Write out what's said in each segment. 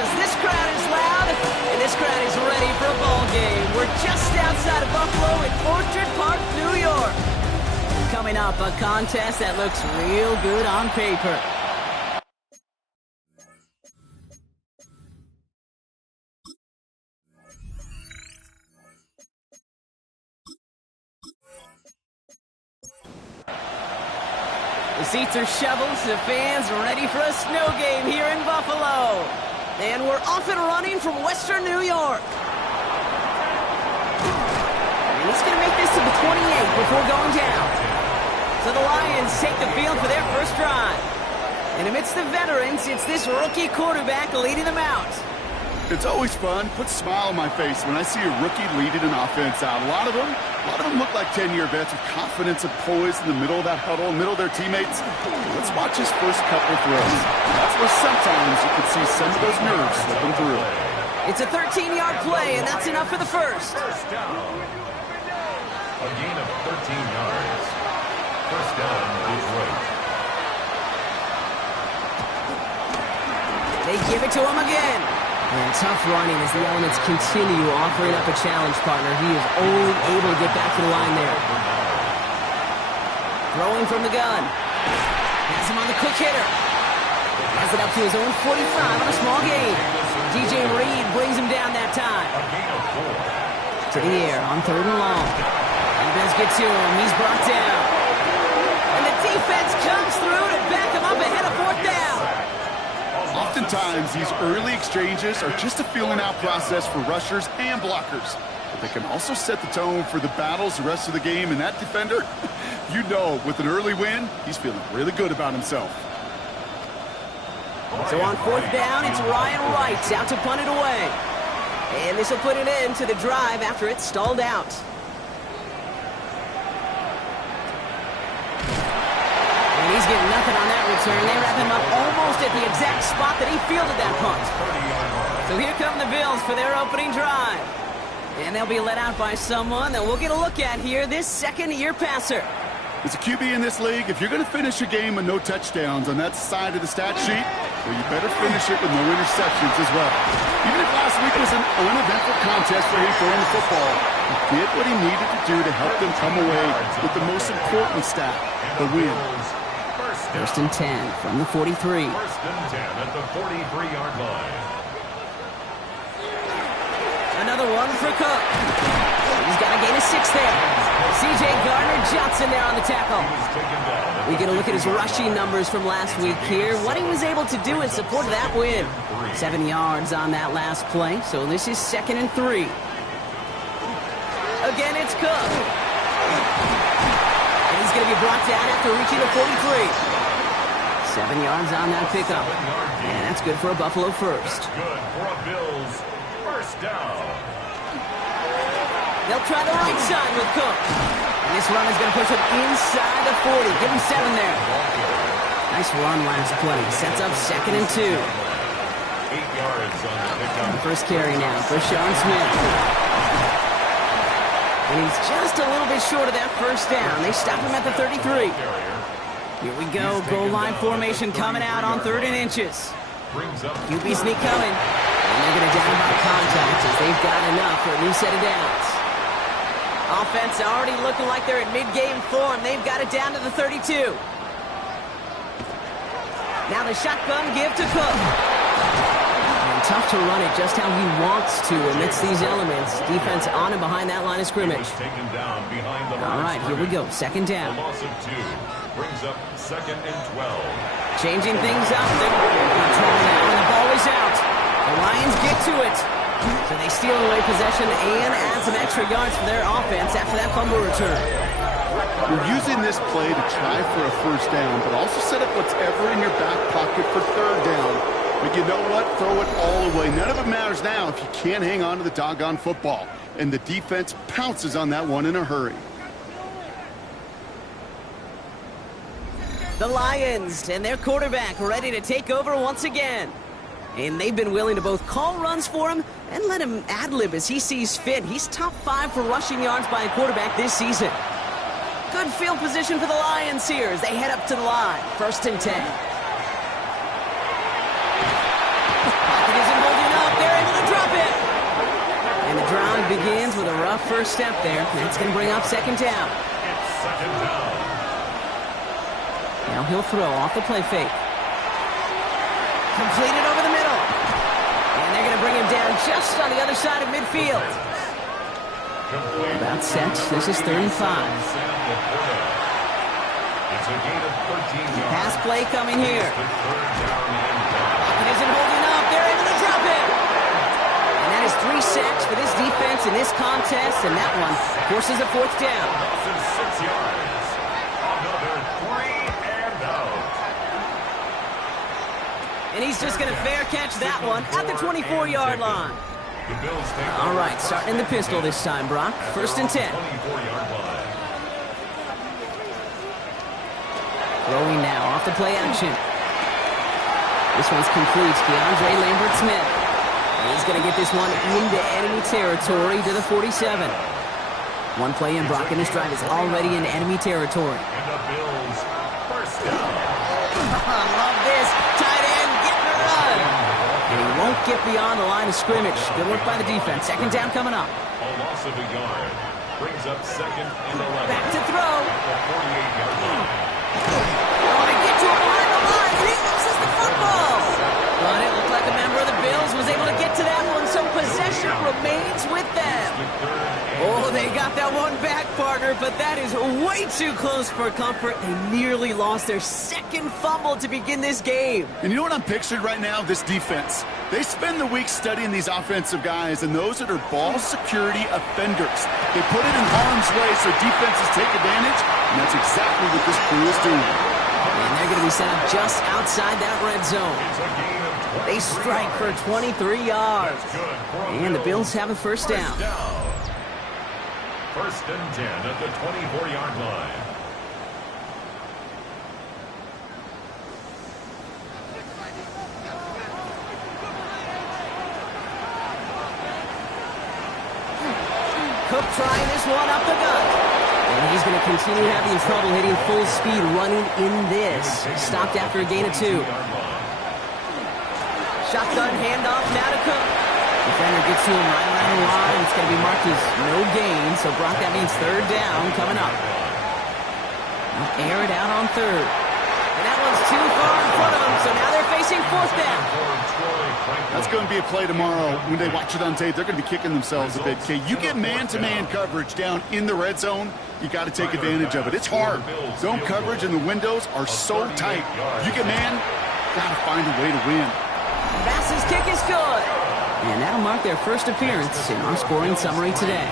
because this crowd is loud, and this crowd is ready for a ball game. We're just outside of Buffalo in Orchard Park, New York. Coming up, a contest that looks real good on paper. The seats are shoveled, the fans ready for a snow game here in Buffalo. And we're off and running from Western New York. And he's going to make this to the 28 before going down. So the Lions take the field for their first drive. And amidst the veterans, it's this rookie quarterback leading them out. It's always fun, puts a smile on my face when I see a rookie leading an offense out. A lot of them look like 10-year vets with confidence and poise in the middle of that huddle, middle of their teammates. Let's watch his first couple of throws. That's where sometimes you can see some of those nerves slipping through. It's a 13-yard play, and that's enough for the first. First down. A gain of 13 yards. First down, Detroit. They give it to him again. And tough running as the elements continue offering up a challenge partner. He is only able to get back to the line there. Throwing from the gun. Has him on the quick hitter. Has it up to his own 45 on a small gain. DJ Reed brings him down that time. A gain of 4. To the air on 3rd and long. He does get to him. He's brought down. And the defense comes through to back him up ahead of 4th down. Oftentimes, these early exchanges are just a feeling-out process for rushers and blockers. But they can also set the tone for the battles the rest of the game. And that defender, you know, with an early win, he's feeling really good about himself. So on 4th down, it's Ryan Wright out to punt it away. And this will put an end to the drive after it's stalled out. And he's getting nothing on that return. They wrap him up almost at the exact spot that he fielded that punt. So here come the Bills for their opening drive. And they'll be let out by someone that we'll get a look at here, this second-year passer. As a QB in this league, if you're going to finish a game with no touchdowns on that side of the stat sheet, well, you better finish it with no interceptions as well. Even if last week was an uneventful contest for him throwing the football, he did what he needed to do to help them come away with the most important stat, the win. First and 10 from the 43. First and 10 at the 43-yard line. Another one for Cook. He's got a gain of 6 there. C.J. Gardner-Johnson there on the tackle. We get a look at his rushing numbers from last week here. What he was able to do in support of that win. 7 yards on that last play. So this is 2nd and 3. Again, it's Cook. And he's going to be brought down after reaching a 43. 7 yards on that pickup. And that's good for a Buffalo first. Good for a Bills first down. They'll try the right side with Cook. And this run is going to push him inside the 40. Give him 7 there. Nice run last play. Sets up 2nd and 2. 8 yards on the pickup. First carry now for Sean Smith. And he's just a little bit short of that first down. They stop him at the 33. Here we go. Goal line formation coming out on 3rd and inches. QB sneak coming. And they're going to down by contact as they've got enough for a new set of downs. Offense already looking like they're at mid-game form. They've got it down to the 32. Now the shotgun give to Cook. And tough to run it just how he wants to amidst these elements. Defense on and behind that line of scrimmage. All right, here we go. 2nd down. A loss of 2 brings up 2nd and 12. Changing things up. They're control now, and the ball is out. The Lions get to it. So they steal away possession and add some extra yards for their offense after that fumble return. You're using this play to try for a first down, but also set up what's ever in your back pocket for 3rd down. But you know what? Throw it all away. None of it matters now if you can't hang on to the doggone football. And the defense pounces on that one in a hurry. The Lions and their quarterback ready to take over once again. And they've been willing to both call runs for him and let him ad-lib as he sees fit. He's top 5 for rushing yards by a quarterback this season. Good field position for the Lions here as they head up to the line. 1st and 10. Pocket isn't holding enough first step there. That's going to bring up second down. It's second down. Now he'll throw off the play fake. Completed over the middle. And they're going to bring him down just on the other side of midfield. About set. This is 3rd and 5. It's a gain of 13 yards. Pass play coming here. The third down and It isn't holding up. They're able to drop it. And that is 3 sacks for this defense in this contest. And that one forces a 4th down. loss of 6 yards. Another 3 and out. And he's just going to fair catch that one at the 24-yard line. The Bills take All right, starting in the pistol this time, Brock. 1st and 10. 24-yard line. Throwing now off the play action. This one's complete. DeAndre Lambert-Smith. He's going to get this one into enemy territory to the 47. One play in, Brock, and this drive is already in enemy territory. And the Bills first down. I love this. Tight end getting a run. And he won't get beyond the line of scrimmage. Good work by the defense. Second down coming up. A loss of a yard. Brings up 2nd and 11. Back to throw. The 48-yard line. Oh, they get to him behind the line, and he loses the football. But it looked like a member of the Bills was able to get to that one, so possession remains with them. Oh, they got that one back, partner, but that is way too close for comfort. They nearly lost their 2nd fumble to begin this game. And you know what I'm picturing right now? This defense. They spend the week studying these offensive guys and those that are ball security offenders. They put it in harm's way so defenses take advantage, and that's exactly what this crew is doing. And they're going to be set up just outside that red zone. It's a gain of 20. They strike for 23 yards. And the Bills have a first down. 1st and 10 at the 24-yard line. Cook trying this one up the gut. And he's going to continue having trouble hitting full speed running in this. Stopped after a gain of 2. Shotgun handoff now to Cook. Defender gets to him right around the line. It's going to be marked as no gain. So Brock, that means 3rd down coming up. They'll air it out on 3rd. And that one's too far in front of them. So now they're facing 4th down. That's going to be a play tomorrow. When they watch it on tape, they're going to be kicking themselves a bit. Okay, you get man-to-man coverage down in the red zone, you got to take advantage of it. It's hard. Zone coverage and the windows are so tight. You get man, got to find a way to win. Bass's kick is good. And that'll mark their first appearance in our scoring summary today.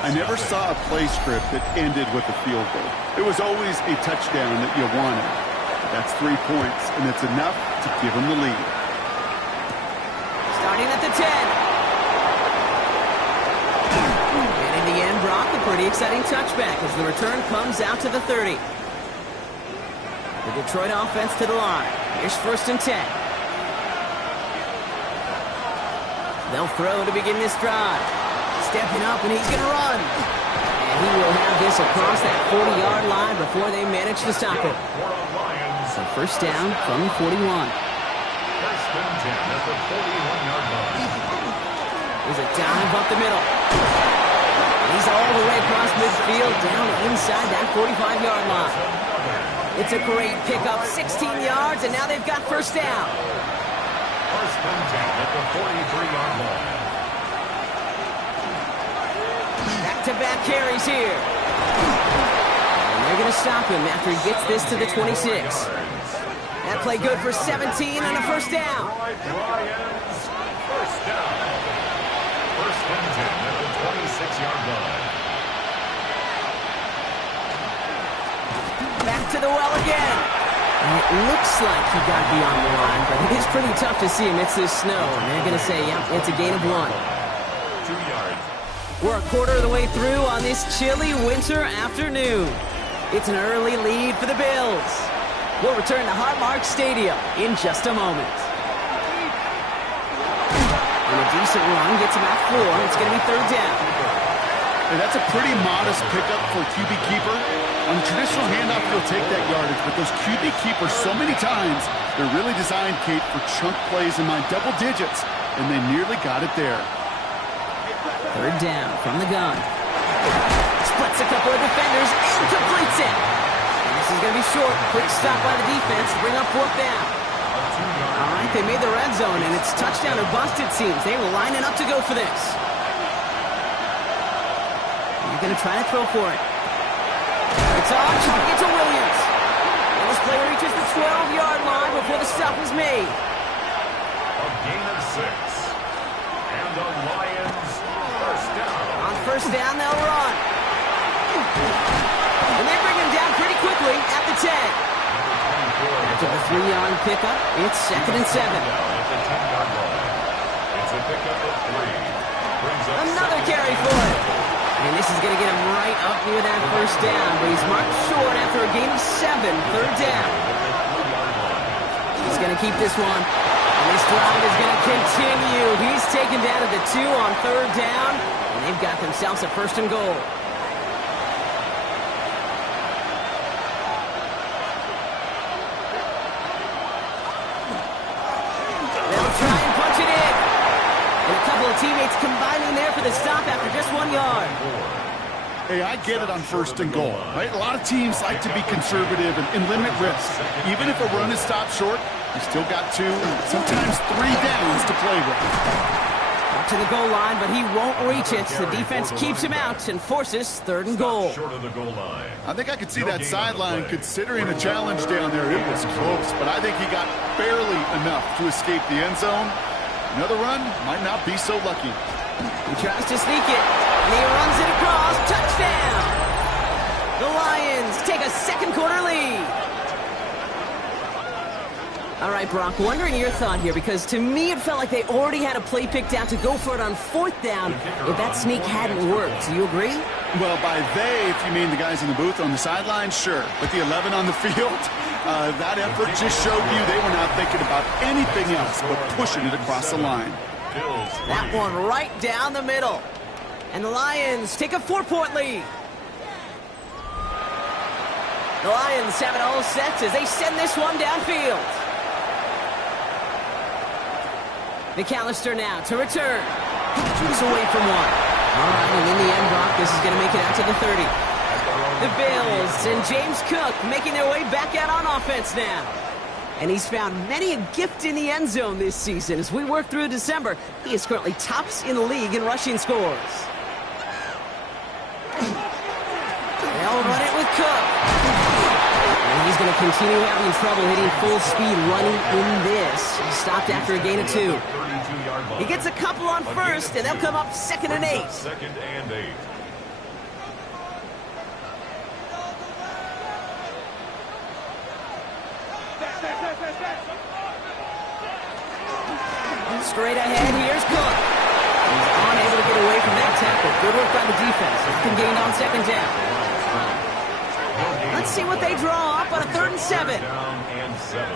I never saw a play script that ended with a field goal. It was always a touchdown that you wanted. That's 3 points, and it's enough to give them the lead. Starting at the 10. And in the end, Brock, a pretty exciting touchback as the return comes out to the 30. The Detroit offense to the line. Here's 1st and 10. They'll throw to begin this drive. Stepping up, and he's going to run. And he will have this across that 40-yard line before they manage to stop it. So 1st down from 41. 1st and 10 at the 41-yard line. There's a dive up the middle. He's all the way across midfield, down inside that 45-yard line. It's a great pickup, 16 yards, and now they've got 1st down. 1st and 10 at the 43-yard line. Back-to-back carries here. And they're going to stop him after he gets this to the 26. That play good for 17 and a 1st down. Lions, 1st down. 1st and 10 at the 26-yard line. Back to the well again. And it looks like he got beyond the line, but it is pretty tough to see amidst this snow. And they're going to say, yeah, it's a gain of 1. 2 yards. We're a quarter of the way through on this chilly winter afternoon. It's an early lead for the Bills. We'll return to Highmark Stadium in just a moment. And a decent run gets about 4. It's going to be 3rd down. And that's a pretty modest pickup for a QB keeper. On a traditional handoff, you'll take that yardage, but those QB keepers, so many times, they're really designed, Kate, for chunk plays in my double digits, and they nearly got it there. Third down from the gun. Splits a couple of defenders and completes it. And this is going to be short. Quick stop by the defense. Bring up fourth down. All right, they made the red zone, and it's touchdown or bust, it seems. They were lining up to go for this. They're going to try to throw for it. It's on target to Williams. And this play reaches the 12-yard line before the stop is made. A gain of 6. And the Lions first down. On first down, they'll run. And they bring him down pretty quickly at the 10. After the 3-yard pickup, it's 2nd and 7. At the 10-yard line. It's a pickup of 3. Brings up Another carry for it. And this is going to get him right up near that first down, but he's marked short after a gain of 7, third down. He's going to keep this one. And this drive is going to continue. He's taken down at the 2 on third down, and they've got themselves a first and goal. They'll try and punch it in. And a couple of teammates combining there for the stop after just 1 yard. Hey, I get it on first and goal, right? A lot of teams like to be conservative and limit risk. Even if a run is stopped short, you still got 2, sometimes 3 downs to play with. Up to the goal line, but he won't reach it. The defense keeps him out and forces third and goal. Short of the goal line. I think I could see that sideline considering a challenge down there. It was close, but I think he got barely enough to escape the end zone. Another run might not be so lucky. He tries to sneak it, and he runs it across. Touchdown! The Lions take a second quarter lead. All right, Brock, wondering your thought here, because to me it felt like they already had a play picked out to go for it on fourth down if that sneak hadn't worked. Do you agree? Well, by they, if you mean the guys in the booth on the sideline, sure. But the 11 on the field, that effort just showed you they were not thinking about anything else but pushing it across the line. That one right down the middle. And the Lions take a 4-point lead. The Lions have it all set as they send this one downfield. McAllister now to return. He's away from one. All right, and in the end, Brock, this is going to make it out to the 30. The Bills and James Cook making their way back out on offense now. And he's found many a gift in the end zone this season. As we work through December, he is currently tops in the league in rushing scores. They'll run it with Cook. And he's going to continue having trouble hitting full speed running in this. He stopped after a gain of 2. He gets a couple on first, and they'll come up 2nd and 8. 2nd and 8. Straight ahead, here's Cook. He's unable to get away from that tackle. Good work by the defense. It's gained on 2nd down. Let's see what they draw up on a 3rd and 7. Down and 7.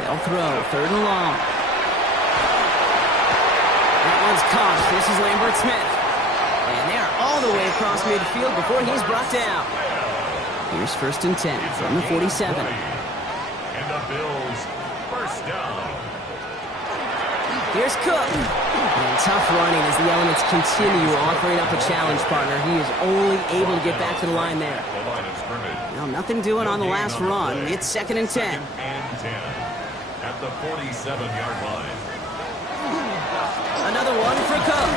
They'll throw 3rd and long. That one's caught. This is Lambert Smith. And they're all the way across midfield before he's brought down. Here's 1st and 10 from the 47. And the Bills first down. Here's Cook. And tough running as the elements continue offering up a challenge partner. He is only able to get back to the line there. The line of scrimmage. Well, nothing doing on the last run. It's 2nd and 10. 2nd and 10. At the 47-yard line. Another one for Cook.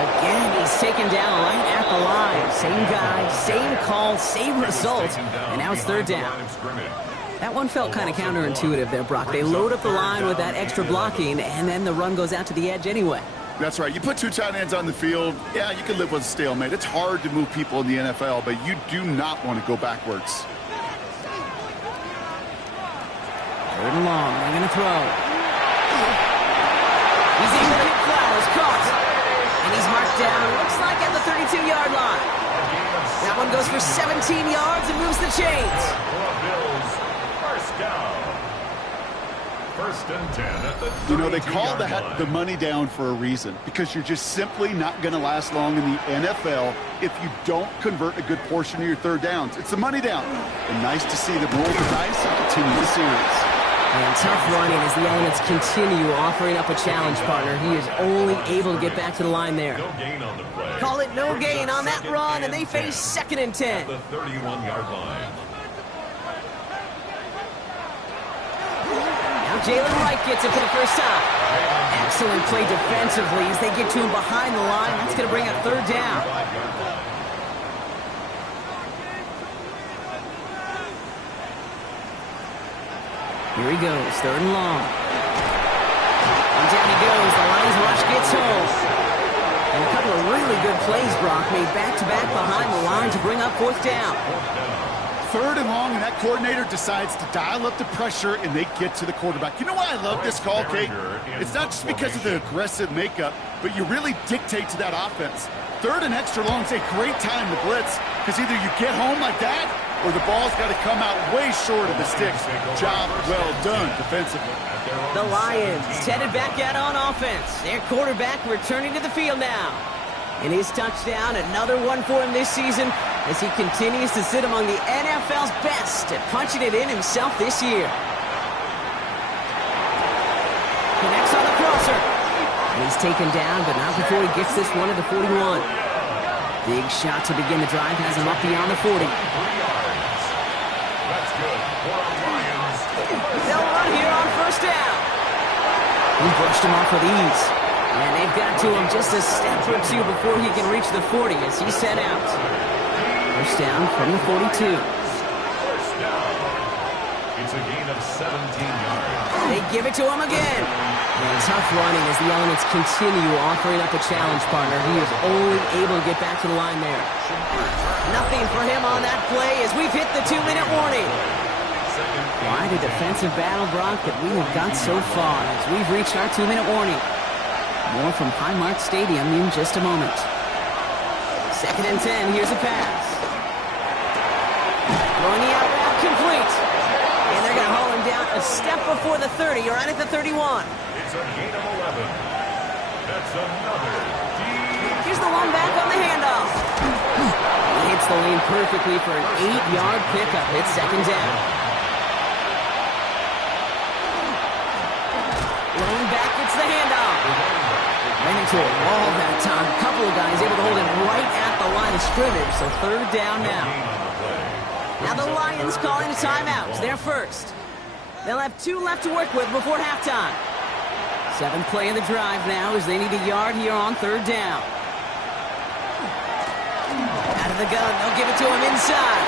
Again, he's taken down right at the line. Same guy, same call, same result. And now it's 3rd down. That one felt kind of counterintuitive there, Brock. They load up the line with that extra blocking, and then the run goes out to the edge anyway. That's right. You put 2 tight ends on the field, yeah, you can live with a stalemate. It's hard to move people in the NFL, but you do not want to go backwards. 3rd and long. They're going to throw. He's able to hit Flowers. Caught. And he's marked down, looks like at the 32-yard line. That one goes for 17 yards and moves the chains. Bills first down. 1st and 10 at the 32-yard line. You know, they call that the money down for a reason, because you're just simply not going to last long in the NFL if you don't convert a good portion of your 3rd downs. It's the money down. And nice to see them roll the dice and continue the series. And tough running as the Elements continue offering up a challenge partner. He is only able to get back to the line there. No gain on the play. Call it no gain on that run, and they face 2nd and 10. At the 31-yard line. Now Jalen Wright gets it for the first time. Excellent play defensively as they get to him behind the line. That's going to bring up 3rd down. Here he goes, 3rd and long. And down he goes. The Lions rush gets home. And a couple of really good plays, Brock, made back-to-back behind the line to bring up 4th down. 3rd and long, and that coordinator decides to dial up the pressure, and they get to the quarterback. You know why I love this call, Kate? It's not just because of the aggressive makeup, but you really dictate to that offense. 3rd and extra long is a great time to blitz, because either you get home like that, or the ball's got to come out way short of the sticks. Job well done defensively. The Lions headed back out on offense. Their quarterback returning to the field now. And his touchdown, another one for him this season, as he continues to sit among the NFL's best at punching it in himself this year. Connects on the crosser. And he's taken down, but not before he gets this one to the 41. Big shot to begin the drive, has him up beyond the 40. That's good for our Lions. They'll run here on 1st down. He brushed him off with ease. And they've got to him just a step or two before he can reach the 40 as he's set out. 1st down from the 42. 1st down. It's a gain of 17 yards. They give it to him again. And tough running as the Elements continue offering up a challenge partner. He is only able to get back to the line there. Nothing for him on that play as we've hit the 2-minute warning. Quite a defensive battle, Brock, that we have got so far as we've reached our 2-minute warning. More from Highmark Stadium in just a moment. 2nd and 10, here's a pass. Throwing the out route complete. And they're going to haul him down a step before the 30, or right at the 31. It's a gain of 11. That's another deep. Here's the one back on the handoff. He hits the lane perfectly for an 8-yard pickup. It's 2nd down. Lone back gets the handoff. Ran into a wall that time. A couple of guys able to hold him right at the line of scrimmage, so 3rd down now. Now the Lions calling a timeout. They're first. They'll have 2 left to work with before halftime. 7th play in the drive now as they need a yard here on 3rd down. Out of the gun, they'll give it to him inside.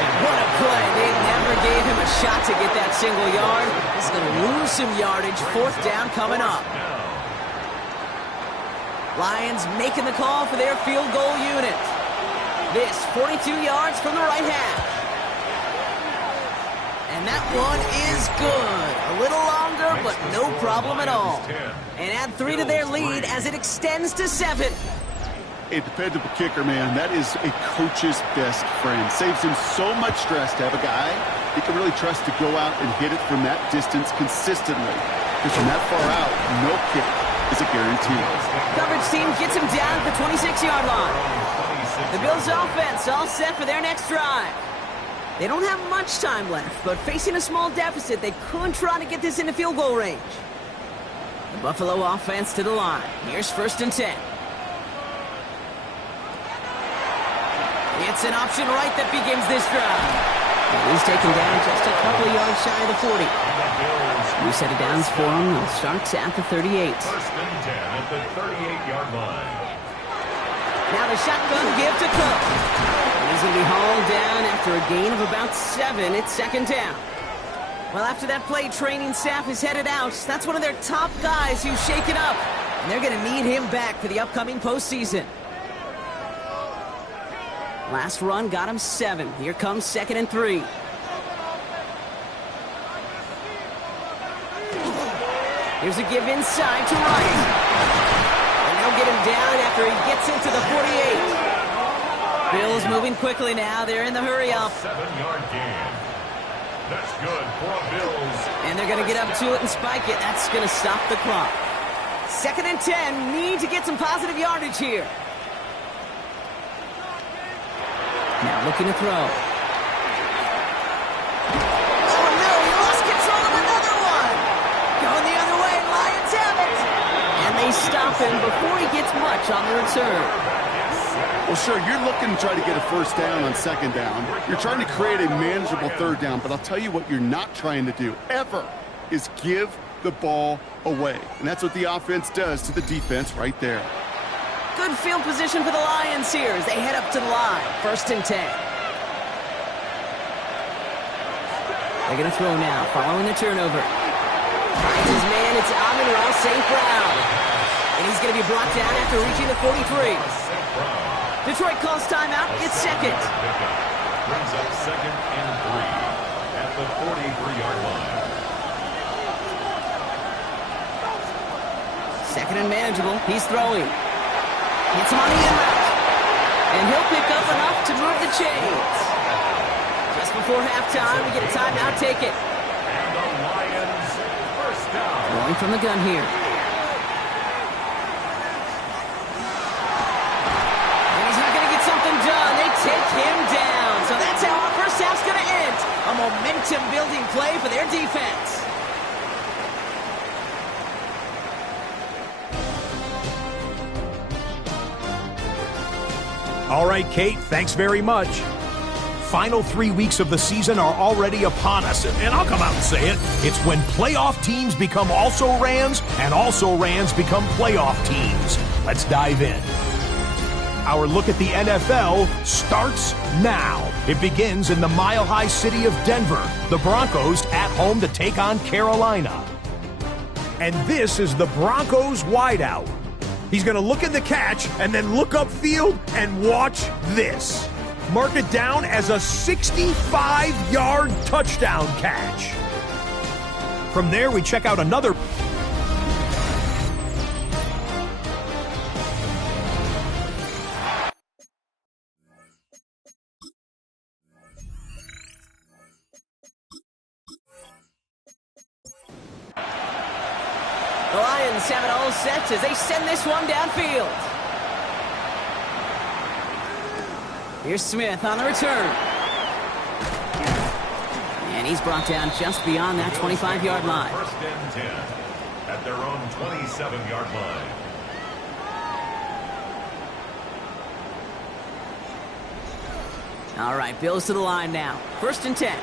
And what a play. They never gave him a shot to get that single yard. He's going to lose some yardage. 4th down coming up. Lions making the call for their field goal unit. This 42 yards from the right half. And that one is good. A little longer, but no problem at all. And add 3 to their lead as it extends to 7. A dependable kicker, man, that is a coach's best friend. Saves him so much stress to have a guy he can really trust to go out and hit it from that distance consistently. Because from that far out, no kick is a guarantee. Coverage team gets him down at the 26-yard line. The Bills offense all set for their next drive. They don't have much time left, but facing a small deficit, they could try to get this into field goal range. The Buffalo offense to the line. Here's 1st and 10. It's an option right that begins this drive. And he's taken down just a couple of yards shy of the 40. New set of downs for him. They'll start at the 38. 1st and 10 at the 38-yard line. Now the shotgun give to Cook. And he's going to be hauled down after a gain of about 7. It's 2nd down. Well, after that play, training staff is headed out. That's one of their top guys who's shaken up. And they're going to need him back for the upcoming postseason. Last run got him 7. Here comes 2nd and 3. Here's a give inside to Wright. And they'll get him down after he gets into the 48. Bills moving quickly now. They're in the hurry up. 7-yard gain. That's good for Bills. And they're going to get up to it and spike it. That's going to stop the clock. 2nd and 10. Need to get some positive yardage here. Now looking to throw. Oh, no. He lost control of another open before he gets much on the return. Well, sure, you're looking to try to get a first down on second down. You're trying to create a manageable third down, but I'll tell you what you're not trying to do, ever, is give the ball away. And that's what the offense does to the defense right there. Good field position for the Lions here as they head up to the line. 1st and 10. They're going to throw now, following the turnover. Finds his man, it's Amon-Ra St. Brown. And he's going to be brought down after reaching the 43. Detroit calls timeout. It's second. Brings up 2nd and 3 at the 43-yard line. 2nd and manageable. He's throwing. Hits him on the in route. And he'll pick up enough to move the chains. Just before halftime, we get a timeout. Take it. And the Lions first down. Going from the gun here. Take him down. So that's how our first half's going to end. A momentum-building play for their defense. All right, Kate, thanks very much. Final 3 weeks of the season are already upon us, and I'll come out and say it. It's when playoff teams become also-rans, and also-rans become playoff teams. Let's dive in. Our look at the NFL starts now. It begins in the mile-high city of Denver. The Broncos at home to take on Carolina. And this is the Broncos wideout. He's going to look at the catch and then look upfield and watch this. Mark it down as a 65-yard touchdown catch. From there, we check out another. The Lions have it all set as they send this one downfield. Here's Smith on the return. And he's brought down just beyond that 25-yard line. 1st and 10 at their own 27-yard line. All right, Bills to the line now. 1st and 10.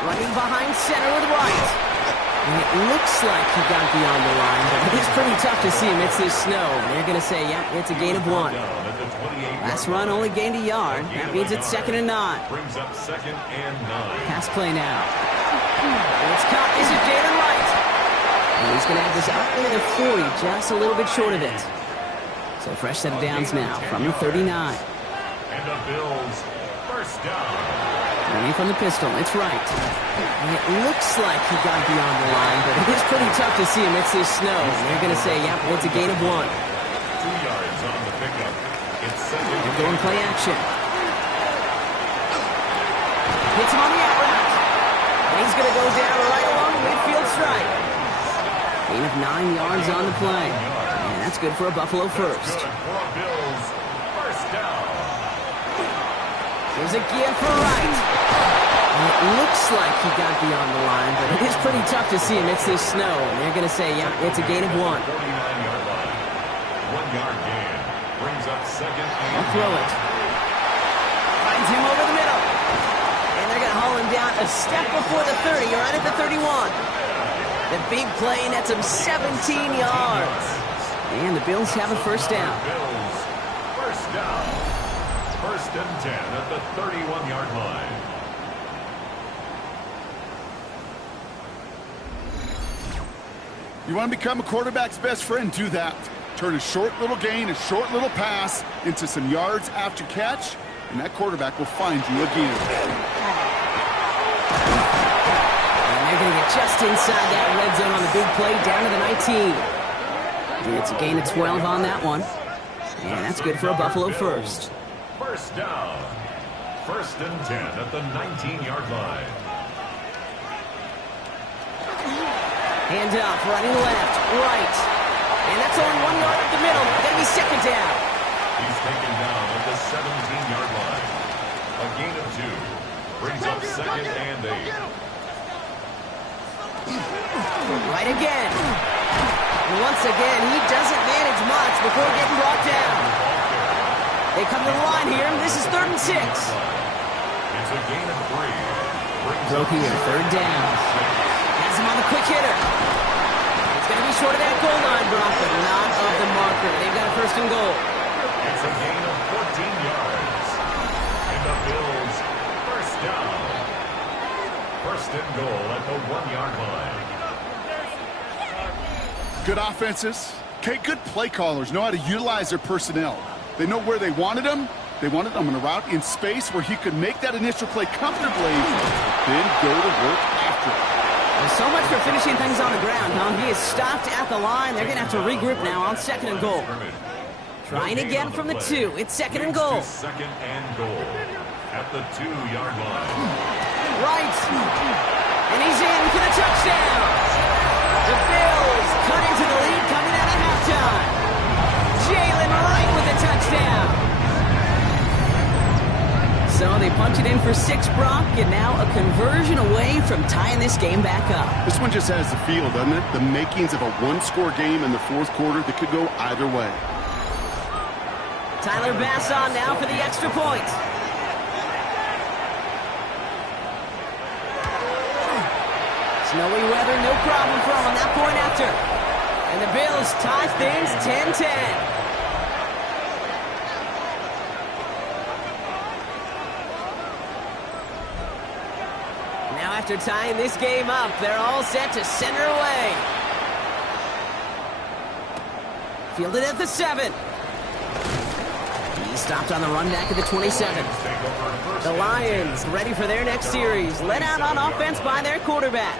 Running behind center with Wright. And it looks like he got beyond the line, but it's pretty tough to see amidst this snow. And they're going to say, yeah, it's a gain of 1. Last run only gained a yard. That means it's 2nd and 9. Brings up 2nd and 9. Pass play now. And it's caught. This is Jalen Wright. And he's going to have this out into the 40, just a little bit short of it. So fresh set of downs now from the 39. And the Bills first down. Running from the pistol, it's Wright. And it looks like he got beyond the line, but it is pretty tough to see amidst this snow. And they're going to say, yep, it's a gain of 1. 2 yards on the pickup. It's 2nd. They're going play action. Hits him on the out route. And he's going to go down right along the midfield stripe. Gain of 9 yards on the play. And that's good for a Buffalo first. Good for a Bills first down. Here's a give for Wright. And it looks like he got beyond the line, but it is pretty tough to see amidst this snow. And they're going to say, yeah, it's a gain of 1. 49-yard line. 1-yard gain. Brings up 2nd and I'll throw it. Finds him over the middle. And they're going to haul him down a step before the 30, right at the 31. The big play nets him 17 yards. And the Bills have a first down. Bills first down. 1st and 10 at the 31-yard line. You want to become a quarterback's best friend? Do that. Turn a short little gain, a short little pass into some yards after catch, and that quarterback will find you again. And they're going to get just inside that red zone on the big play, down to the 19. And it's a gain of 12 on that one. And that's good for a Buffalo first. First down. 1st and 10 at the 19-yard line. Hand off, running left, right. And that's only 1 yard up the middle. Going to be 2nd down. He's taken down at the 17-yard line. A gain of 2. Brings up 2nd and 8. Right again. And once again, he doesn't manage much before getting brought down. They come to the line here. This is 3rd and 6. It's a gain of 3. Broke here, 3rd down. Has him on the quick hitter. It's going to be short of that goal line, Brock, but not of the marker. They've got a 1st and goal. It's a gain of 14 yards. And the Bills, 1st down. 1st and goal at the 1-yard line. Good offenses. Okay, good play callers know how to utilize their personnel. They know where they wanted him. They wanted him on a route in space where he could make that initial play comfortably, then go to work after it. There's so much for finishing things on the ground, huh? He is stopped at the line. They're going to have to regroup now on 2nd and goal. Trying again from the 2. It's 2nd and goal. 2nd and goal at the 2-yard line. Right. And he's in for the touchdown. The Bills cut into the lead coming out of halftime. Jalen Wright with a touchdown. So they punch it in for 6, Brock, and now a conversion away from tying this game back up. This one just has the feel, doesn't it? The makings of a one-score game in the 4th quarter that could go either way. Tyler Bass on now for the extra point. Snowy weather, no problem for him on that point after. And the Bills tie things 10-10. Now after tying this game up, they're all set to center away. Fielded at the 7. He stopped on the run back at the 27. The Lions ready for their next series. Led out on offense by their quarterback.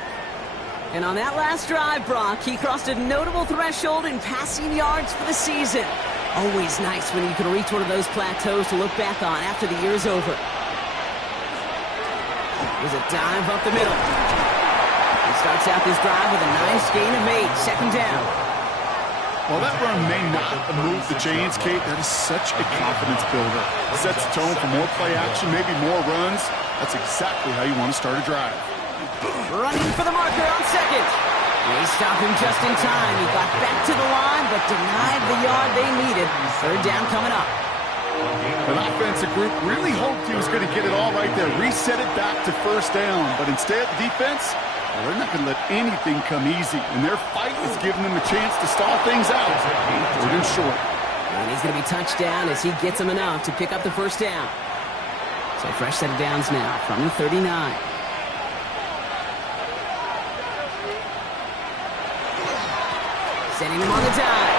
And on that last drive, Brock, he crossed a notable threshold in passing yards for the season. Always nice when you can reach one of those plateaus to look back on after the year's over. There's a dive up the middle. He starts out this drive with a nice gain of 8, 2nd down. While that run may not move the chains, Kate, that is such a confidence builder. It sets the tone for more play action, maybe more runs. That's exactly how you want to start a drive. Running for the marker on 2nd. They stopped him just in time. He got back to the line, but denied the yard they needed. 3rd down coming up. An offensive group really hoped he was going to get it all right there, reset it back to 1st down. But instead, defense, well, they're not going to let anything come easy. And their fight is giving them a chance to stall things out. 3rd and short. And he's going to be touched down as he gets him enough to pick up the 1st down. So fresh set of downs now from the 39. Sending him on the dive.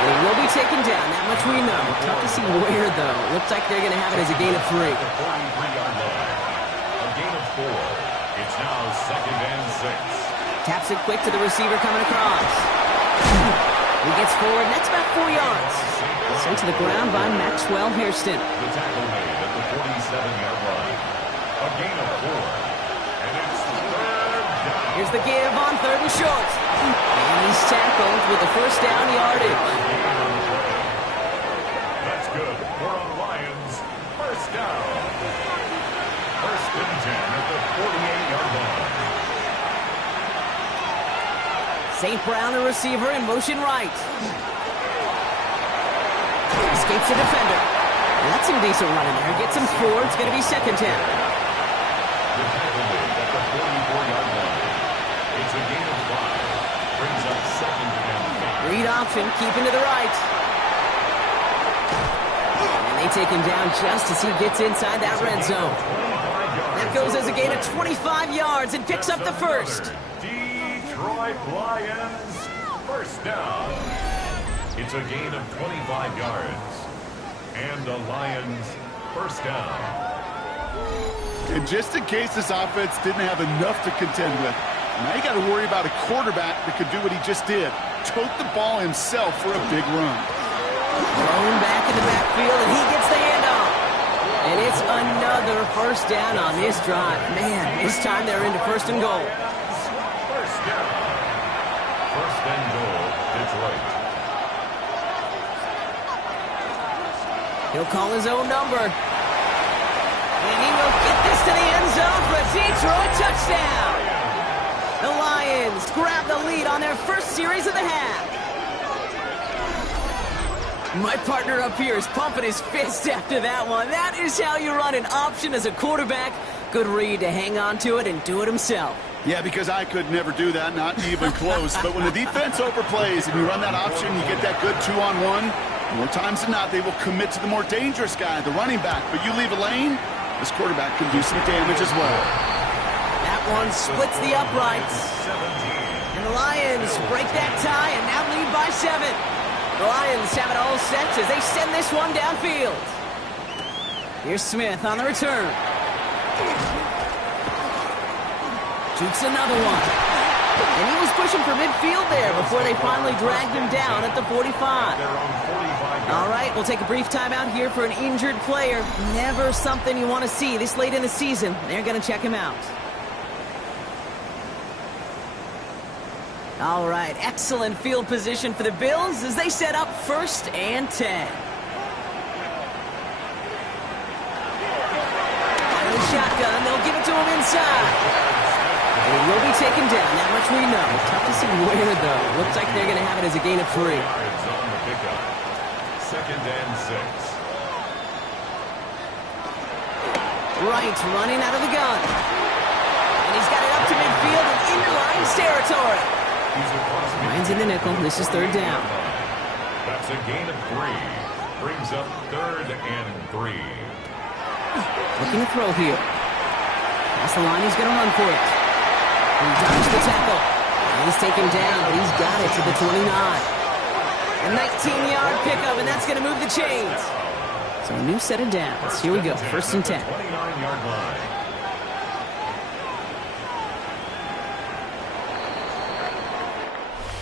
It will be taken down, that much we know. Tough to see where, though. Looks like they're going to have it as a gain of 3. A gain of 4. It's now 2nd and 6. Taps it quick to the receiver coming across. He gets forward, and that's about 4 yards. Sent to the ground by Maxwell Hairston. The tackle made at the 47-yard line. A gain of 4. And it's 3rd down. Here's the give on 3rd and short. And he's tackled with the 1st down yardage. That's good for a Lions 1st down. 1st and 10 at the 48-yard line. St. Brown, the receiver, in motion right. Escapes the defender. That's some decent running there. Gets him forward. It's going to be 2nd down. The tackle made at the 44-yard line. It's a gain of 5. Brings up 2nd and 5. Read option, keeping to the right. And they take him down just as he gets inside that red zone. That goes as a gain of 25 yards and picks up the 1st. Detroit Lions 1st down. It's a gain of 25 yards. And the Lions 1st down. And just in case this offense didn't have enough to contend with, now you got to worry about a quarterback that could do what he just did. Tote the ball himself for a big run. Thrown back in the backfield, and he gets the handoff. And it's another 1st down on this drive. Man, this time they're into 1st and goal. 1st down. 1st and goal, Detroit. He'll call his own number. And he will get this to the end zone for a Detroit touchdown. The Lions Bucks grab the lead on their first series of the half. My partner up here is pumping his fist after that one. That is how you run an option as a quarterback. Good read to hang on to it and do it himself. Yeah, because I could never do that, not even close. But when the defense overplays and you run that option, you get that good 2-on-1, more times than not, they will commit to the more dangerous guy, the running back. But you leave a lane, this quarterback can do some damage as well. That one splits the uprights. And the Lions break that tie and now lead by 7. The Lions have it all set as they send this one downfield. Here's Smith on the return. Shoots another one. And he was pushing for midfield there before they finally dragged him down at the 45. All right, we'll take a brief timeout here for an injured player. Never something you want to see this late in the season. They're going to check him out. All right, excellent field position for the Bills as they set up 1st and 10. Out of the shotgun, they'll give it to him inside. And he will be taken down, that much we know. Tough to see where, though. Looks like they're going to have it as a gain of 3. 2nd and 6. Wright running out of the gun. And he's got it up to midfield and into Lions territory. Lions in the nickel. This is 3rd down. That's a gain of 3. Brings up 3rd and 3. Looking to throw here. That's the line. He's going to run for it. He dodged the tackle. And he's taken down, but he's got it to the 29. A 19-yard pickup, and that's going to move the chains. So a new set of downs. Here we go. 1st and 10. 29-yard line.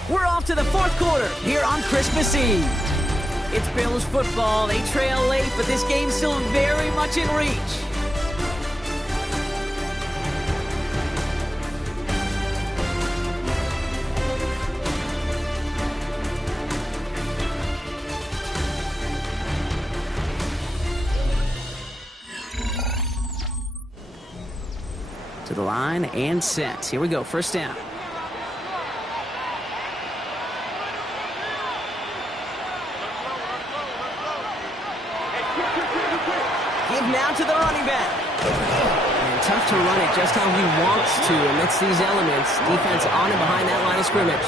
We're off to the 4th quarter here on Christmas Eve. It's Bills football. They trail late, but this game's still very much in reach. To the line and set. Here we go. 1st down. Now to the running back. And tough to run it just how he wants to amidst these elements. Defense on and behind that line of scrimmage.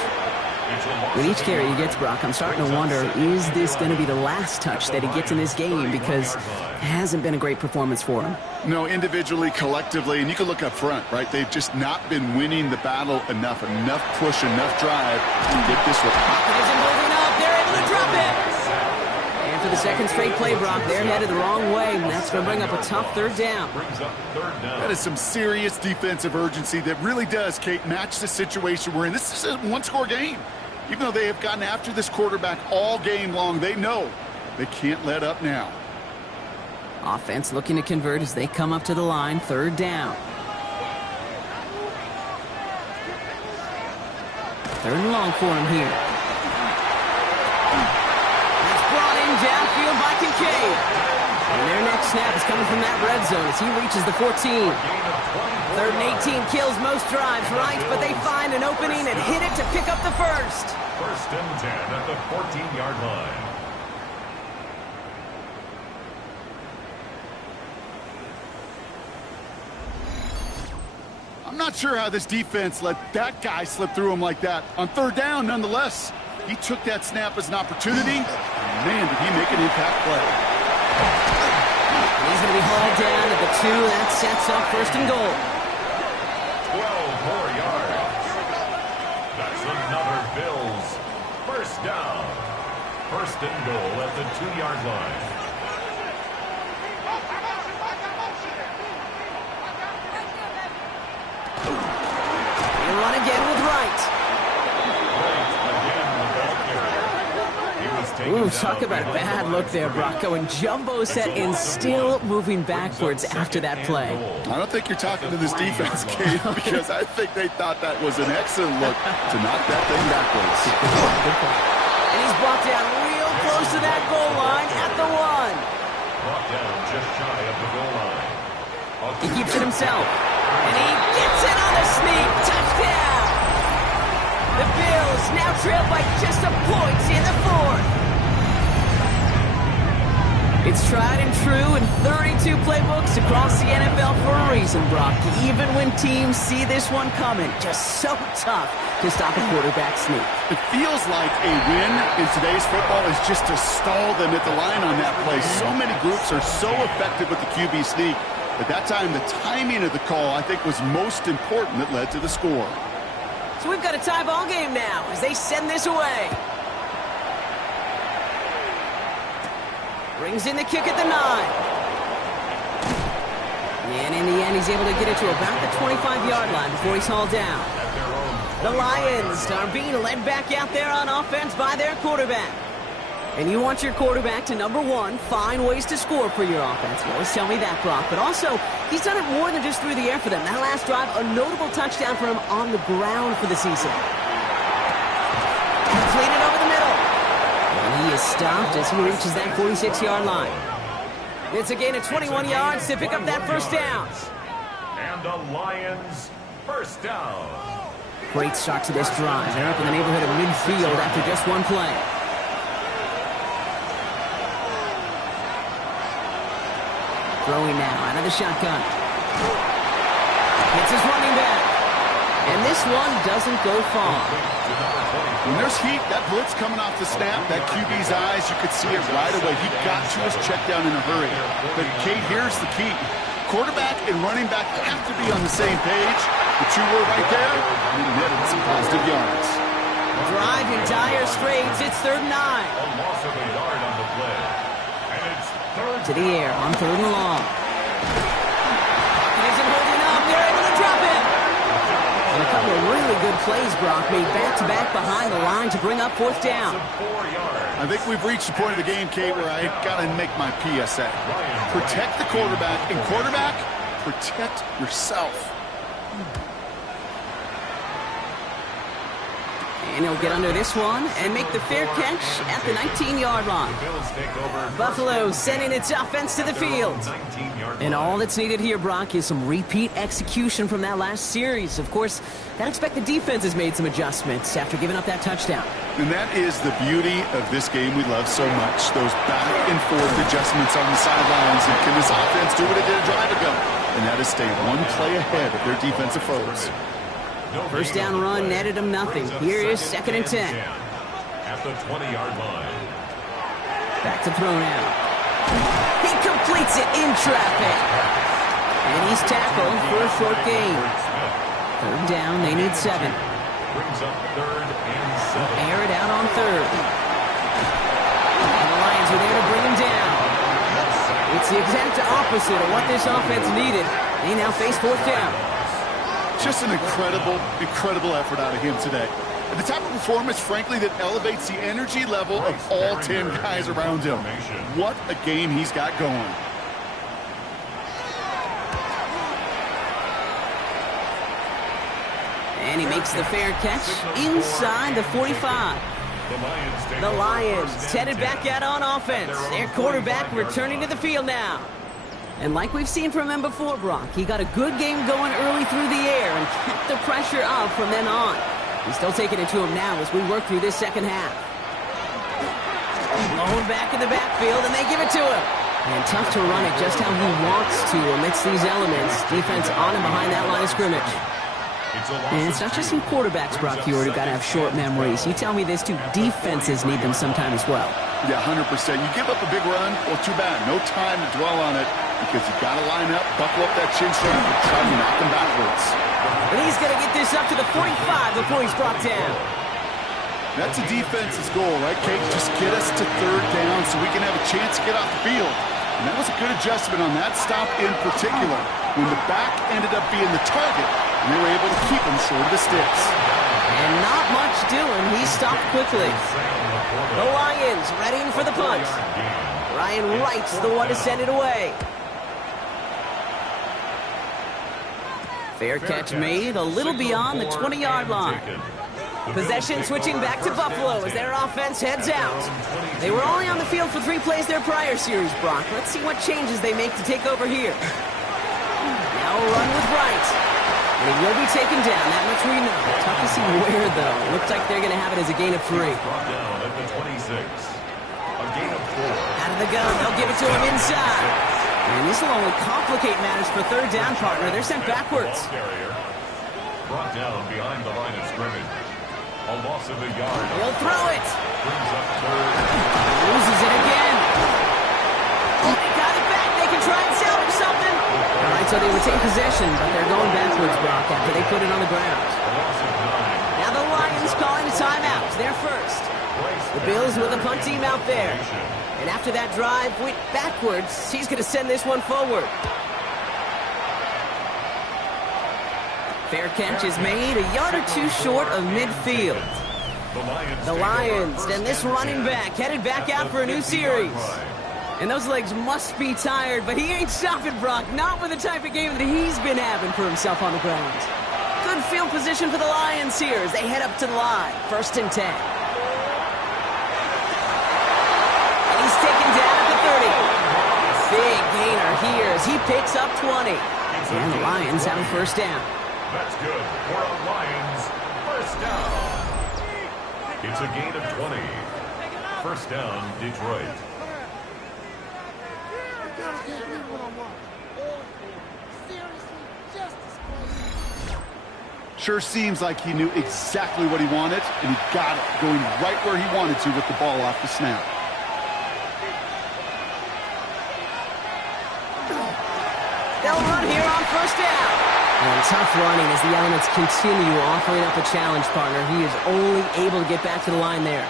With each carry he gets, Brock, I'm starting to wonder, is this going to be the last touch that he gets in this game? Because it hasn't been a great performance for him. No, individually, collectively, and you can look up front, right? They've just not been winning the battle enough push, enough drive to get this one. Pocket isn't moving up. They're able to drop it. For the 2nd straight play, Brock, they're headed the wrong way, and that's going to bring up a tough 3rd down. That is some serious defensive urgency that really does, Kate, match the situation we're in. This is a one-score game. Even though they have gotten after this quarterback all game long, they know they can't let up now. Offense looking to convert as they come up to the line, 3rd down. 3rd and long for him here. Downfield by Kincaid. And their next snap is coming from that red zone as he reaches the 14. 3rd and 18 kills most drives, right? But they find an opening and hit it to pick up the 1st. 1st and 10 at the 14-yard line. I'm not sure how this defense let that guy slip through him like that. On 3rd down, nonetheless, he took that snap as an opportunity. Man, did he make an impact play. He's going to be hauled down at the 2. That sets up 1st and goal. 12 more yards. That's another Bills 1st down. 1st and goal at the 2-yard line. They run again with Wright. Ooh, talk about a bad look there, Brock. Going jumbo set and still moving backwards after that play. I don't think you're talking to this defense, Kate, because I think they thought that was an excellent look to knock that thing backwards. And he's brought down real close to that goal line at the 1. Brought down just shy of the goal line. He keeps it himself. And he gets it on the sneak. Touchdown! The Bills now trail by just a point in the fourth. It's tried and true in 32 playbooks across the NFL for a reason, Brock. Even when teams see this one coming, just so tough to stop a quarterback sneak. It feels like a win in today's football is just to stall them at the line on that play. So many groups are so effective with the QB sneak. At that time, the timing of the call, I think, was most important that led to the score. So we've got a tie ball game now as they send this away. Brings in the kick at the 9. And in the end, he's able to get it to about the 25-yard line before he's hauled down. The Lions are being led back out there on offense by their quarterback. And you want your quarterback to, number one, find ways to score for your offense. You always tell me that, Brock. But also, he's done it more than just through the air for them. That last drive, a notable touchdown for him on the ground for the season. Completed over the middle. And he is stopped as he reaches that 46-yard line. It's a gain of 21 yards to pick up that first down. And the Lions first down. Great start to this drive. They're up in the neighborhood of midfield after just one play. Throwing now out of the shotgun. It's his running back. And this one doesn't go far. When there's heat, that blitz coming off the snap, that QB's eyes, you could see it right away. He got to his check down in a hurry. But, Kate, here's the key. Quarterback and running back have to be on the same page. The two were right there, and it netted some positive yards. Drive in dire straits. It's 3rd and 9. A loss of a yard on the play. And it's third To the air on 3rd and long. He isn't holding up. They're able to drop him. And a couple of really good plays, Brock, made back-to-back behind the line to bring up 4th down. 4 yards. I think we've reached the point of the game, Kate, where I got to make my PSA. Protect the quarterback, and quarterback, protect yourself. And he'll get under this one and make the fair catch at the 19-yard line. Bills take over. Buffalo sending its offense to the field. 19-yard And line. all that's needed here, Brock, is some repeat execution from that last series. Of course, I expect the defense has made some adjustments after giving up that touchdown. And that is the beauty of this game we love so much. Those back and forth adjustments on the sidelines. And can this offense do what it did a drive ago? And that is stay one play ahead of their defensive foes. First down run netted him nothing. Here is 2nd and 10. At the 20-yard line. Back to throw now. He completes it in traffic. And he's tackled for a short gain. 3rd down, they need 7. Brings up 3rd and 7. Air it out on 3rd. And the Lions are there to bring him down. It's the exact opposite of what this offense needed. They now face 4th down. Just an incredible effort out of him today. And the type of performance, frankly, that elevates the energy level of all 10 guys around him. What a game he's got going. And he makes the fair catch inside the 45. The Lions headed back out on offense. Their quarterback returning to the field now. And like we've seen from him before, Brock, he got a good game going early through the air and kept the pressure up from then on. He's still taking it to him now as we work through this second half. Blown back in the backfield, and they give it to him. And tough to run it just how he wants to amidst these elements. Defense on and behind that line of scrimmage. And it's not just some quarterbacks, Brock, you already got to have short memories. You tell me this too, defenses need them sometime as well. Yeah, 100%. You give up a big run, well, too bad. No time to dwell on it because you got to line up, buckle up that chin strap, and try to knock them backwards. And he's going to get this up to the 45 before he's brought down. That's a defense's goal, right, Kate? Just get us to 3rd down so we can have a chance to get off the field. And that was a good adjustment on that stop in particular. When the back ended up being the target, we were able to keep him short of the sticks. And not much doing. He stopped quickly. The Lions readying for the punt. Ryan Wright's the one to send it away. Fair catch made a little beyond the 20-yard line. Possession switching back to Buffalo as their offense heads out. They were only on the field for 3 plays their prior series, Brock. Let's see what changes they make to take over here. Now a run with Wright. And he will be taken down, that much we know. Tough to see where, though. Looks like they're going to have it as a gain of 3. Brought down at the 26. A gain of 4. Out of the gun, they'll give it to him inside. And this will only complicate matters for third down, partner. They're sent backwards. Brought down behind the line of scrimmage. A loss of a yard. He'll throw it. Brings up third. Loses it again. Oh, they got it back. They can try and salvage something. All right, so they retain possession, but they're going backwards, Brock, after they put it on the ground. A loss of 9. Now the Lions calling a timeout. They're first. The Bills with a punt team out there. And after that drive went backwards, he's going to send this one forward. Fair catch is made a yard or two short of midfield. The Lions and this running back headed back out for a new series. And those legs must be tired, but he ain't stopping, Brock. Not with the type of game that he's been having for himself on the ground. Good field position for the Lions here as they head up to the line. 1st and 10. And he's taken down at the 30. Big gainer here as he picks up 20. And the Lions have a 1st down. That's good for a Lions 1st down. It's a gain of 20. 1st down, Detroit. Sure seems like he knew exactly what he wanted, and he got it, going right where he wanted to with the ball off the snap. They'll run here on 1st down. And tough running as the elements continue offering up a challenge, partner. He is only able to get back to the line there.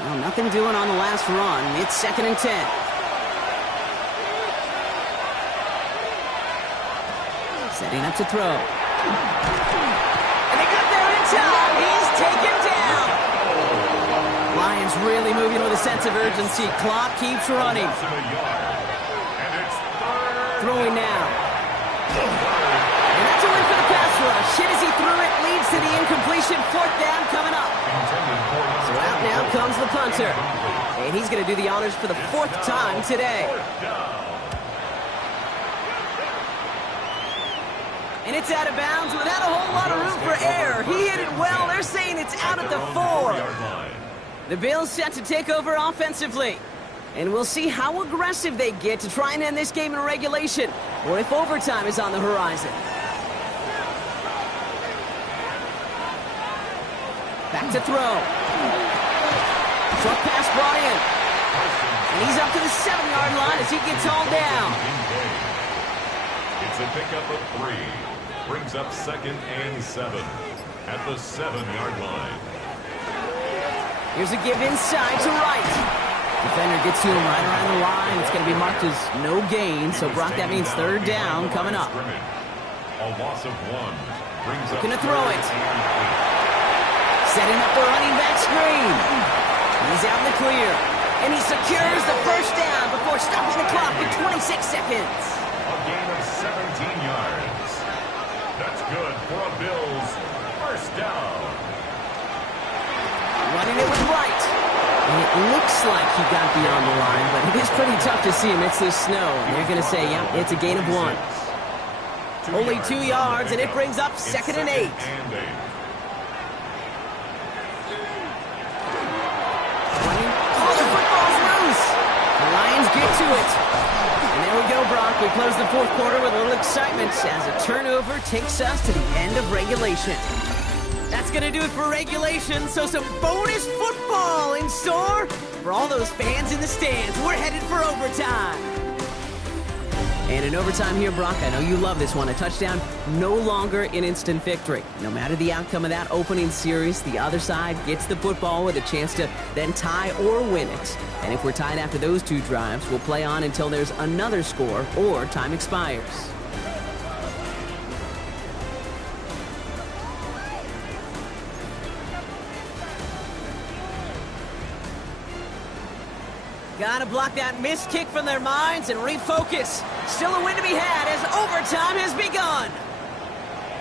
Well, nothing doing on the last run. It's 2nd and 10. Setting up to throw. And they got there in time. He's taken down. Lions really moving with a sense of urgency. Clock keeps running. Throwing now. And that's a win for the pass rush. Hit as he threw it. Leads to the incompletion. 4th down coming up. So out now comes the punter. And he's going to do the honors for the 4th time today. And it's out of bounds without a whole lot of room for error. He hit it well. They're saying it's out at the 4. The Bills set to take over offensively. And we'll see how aggressive they get to try and end this game in regulation, or if overtime is on the horizon. Back to throw. Short pass brought in. And he's up to the 7-yard line as he gets hauled down. It's a pickup of 3. Brings up 2nd and 7 at the 7-yard line. Here's a give inside to right. Defender gets to him right around the line. It's going to be marked as no gain. So, Brock, that means 3rd down coming up. A loss of 1. Brings up going to throw it. Setting up the running back screen. He's out in the clear. And he secures the 1st down before stopping the clock at 26 seconds. A gain of 17 yards. That's good for a Bills 1st down. Running it with right. And it looks like he got beyond the line, but it is pretty tough to see amidst this snow. And they're going to say, yeah, it's a gain of 1. Only 2 yards, and it brings up 2nd and 8. Oh, the football's loose. The Lions get to it. And there we go, Brock. We close the 4th quarter with a little excitement as a turnover takes us to the end of regulation. That's going to do it for regulation, so some bonus football in store for all those fans in the stands. We're headed for overtime. And in overtime here, Brock, I know you love this one. A touchdown, no longer an instant victory. No matter the outcome of that opening series, the other side gets the football with a chance to then tie or win it. And if we're tied after those 2 drives, we'll play on until there's another score or time expires. Gotta block that missed kick from their minds and refocus. Still a win to be had as overtime has begun.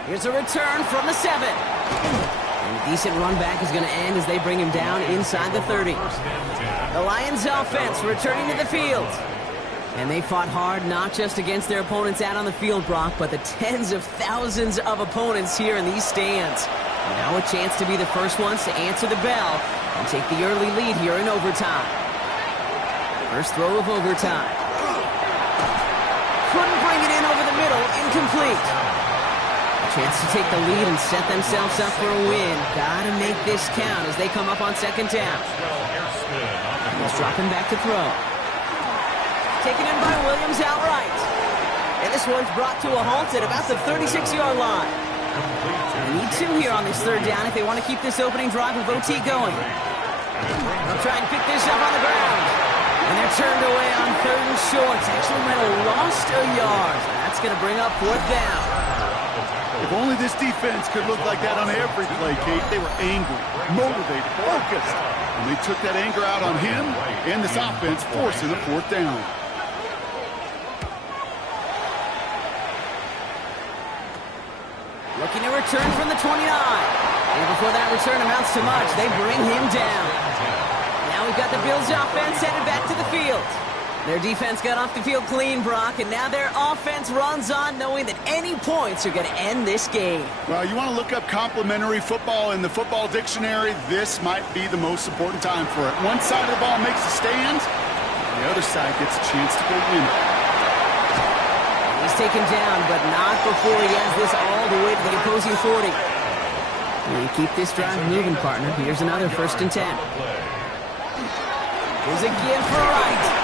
Here's a return from the 7. And a decent run back is going to end as they bring him down inside the 30. The Lions offense returning to the field. And they fought hard not just against their opponents out on the field, Brock, but the tens of thousands of opponents here in these stands. Now a chance to be the first ones to answer the bell and take the early lead here in overtime. First throw of overtime. Couldn't bring it in over the middle, incomplete. A chance to take the lead and set themselves up for a win. Gotta make this count as they come up on second down. He's dropping back to throw. Taken in by Williams outright. And this one's brought to a halt at about the 36-yard line. They need two here on this third down if they want to keep this opening drive of OT going. They'll try and pick this up on the ground. And they're turned away on third and short. Actually might have lost a yard. That's going to bring up fourth down. If only this defense could look like that on every play, Kate. They were angry, motivated, focused. And they took that anger out on him and this offense, forcing a fourth down. Looking to return from the 29. And before that return amounts to much, they bring him down. Now we've got the Bills offense headed back to the field. Their defense got off the field clean, Brock, and now their offense runs on knowing that any points are going to end this game. Well, you want to look up complimentary football in the football dictionary, this might be the most important time for it. One side of the ball makes a stand, the other side gets a chance to go win. He's taken down, but not before he has this all the way to the opposing 40. We keep this drive moving, partner. Here's another 1st and 10. Here's a give for right.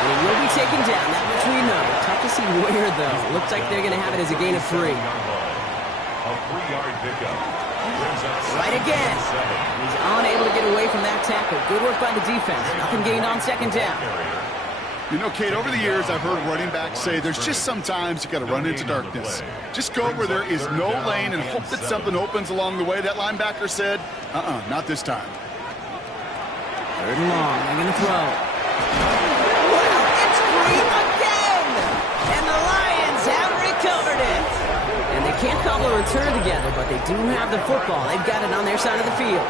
And it will be taken down, that much we know. Tough to see where, though. Looks like they're going to have it as a gain of 3. A 3-yard pickup. Right again. He's unable to get away from that tackle. Good work by the defense. Nothing gained on second down. You know, Kate, over the years, I've heard running backs say there's just sometimes you got to run into darkness. Just go where there is no lane and hope that something opens along the way. That linebacker said, not this time. 3rd and long. They're going to throw. Wow, it's Green again! And the Lions have recovered it. And they can't cobble a return together, but they do have the football. They've got it on their side of the field.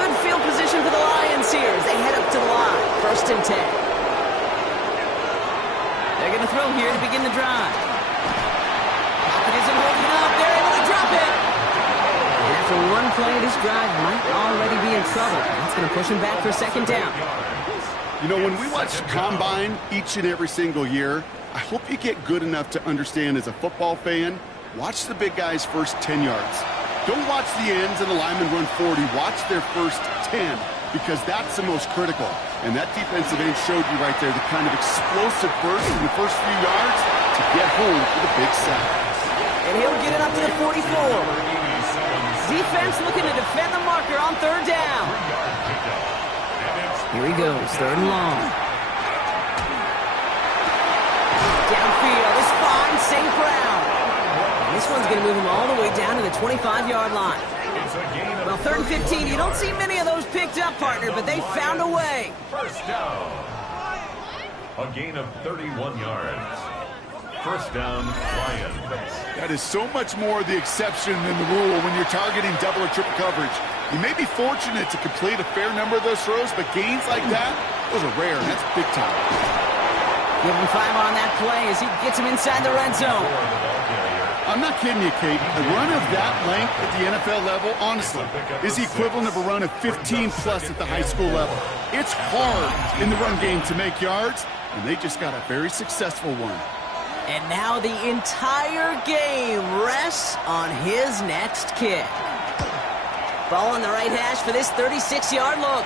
Good field position for the Lions here as they head up to the line. 1st and 10. They're going to throw here to begin the drive. Pocket isn't holding up. They're able to drop it. And after one play, this drive might already be in trouble. That's going to push him back for 2nd down. You know, when we watch Combine each and every single year, I hope you get good enough to understand as a football fan, watch the big guys' first 10 yards. Don't watch the ends and the linemen run 40. Watch their first 10, because that's the most critical. And that defensive end showed you right there the kind of explosive burst in the first few yards to get home for the big sack. And he'll get it up to the 44. Defense looking to defend the marker on 3rd down. Here he goes, 3rd and long. Downfield is fine, St. Brown. And this one's going to move him all the way down to the 25-yard line. Well, 3rd and 15, you don't see many of those picked up, partner, but they found a way. 1st down. A gain of 31 yards. 1st down, Lions. That is so much more the exception than the rule when you're targeting double or triple coverage. You may be fortunate to complete a fair number of those throws, but gains like that, those are rare, and that's big time. Give him 5 on that play as he gets him inside the red zone. I'm not kidding you, Kate. A run of that length at the NFL level, honestly, is the equivalent of a run of 15-plus at the high school level. It's hard in the run game to make yards, and they just got a very successful one. And now the entire game rests on his next kick. Ball on the right hash for this 36-yard look.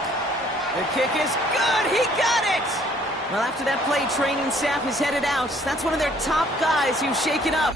The kick is good. He got it. Well, after that play, training staff is headed out. That's one of their top guys who's shaken up.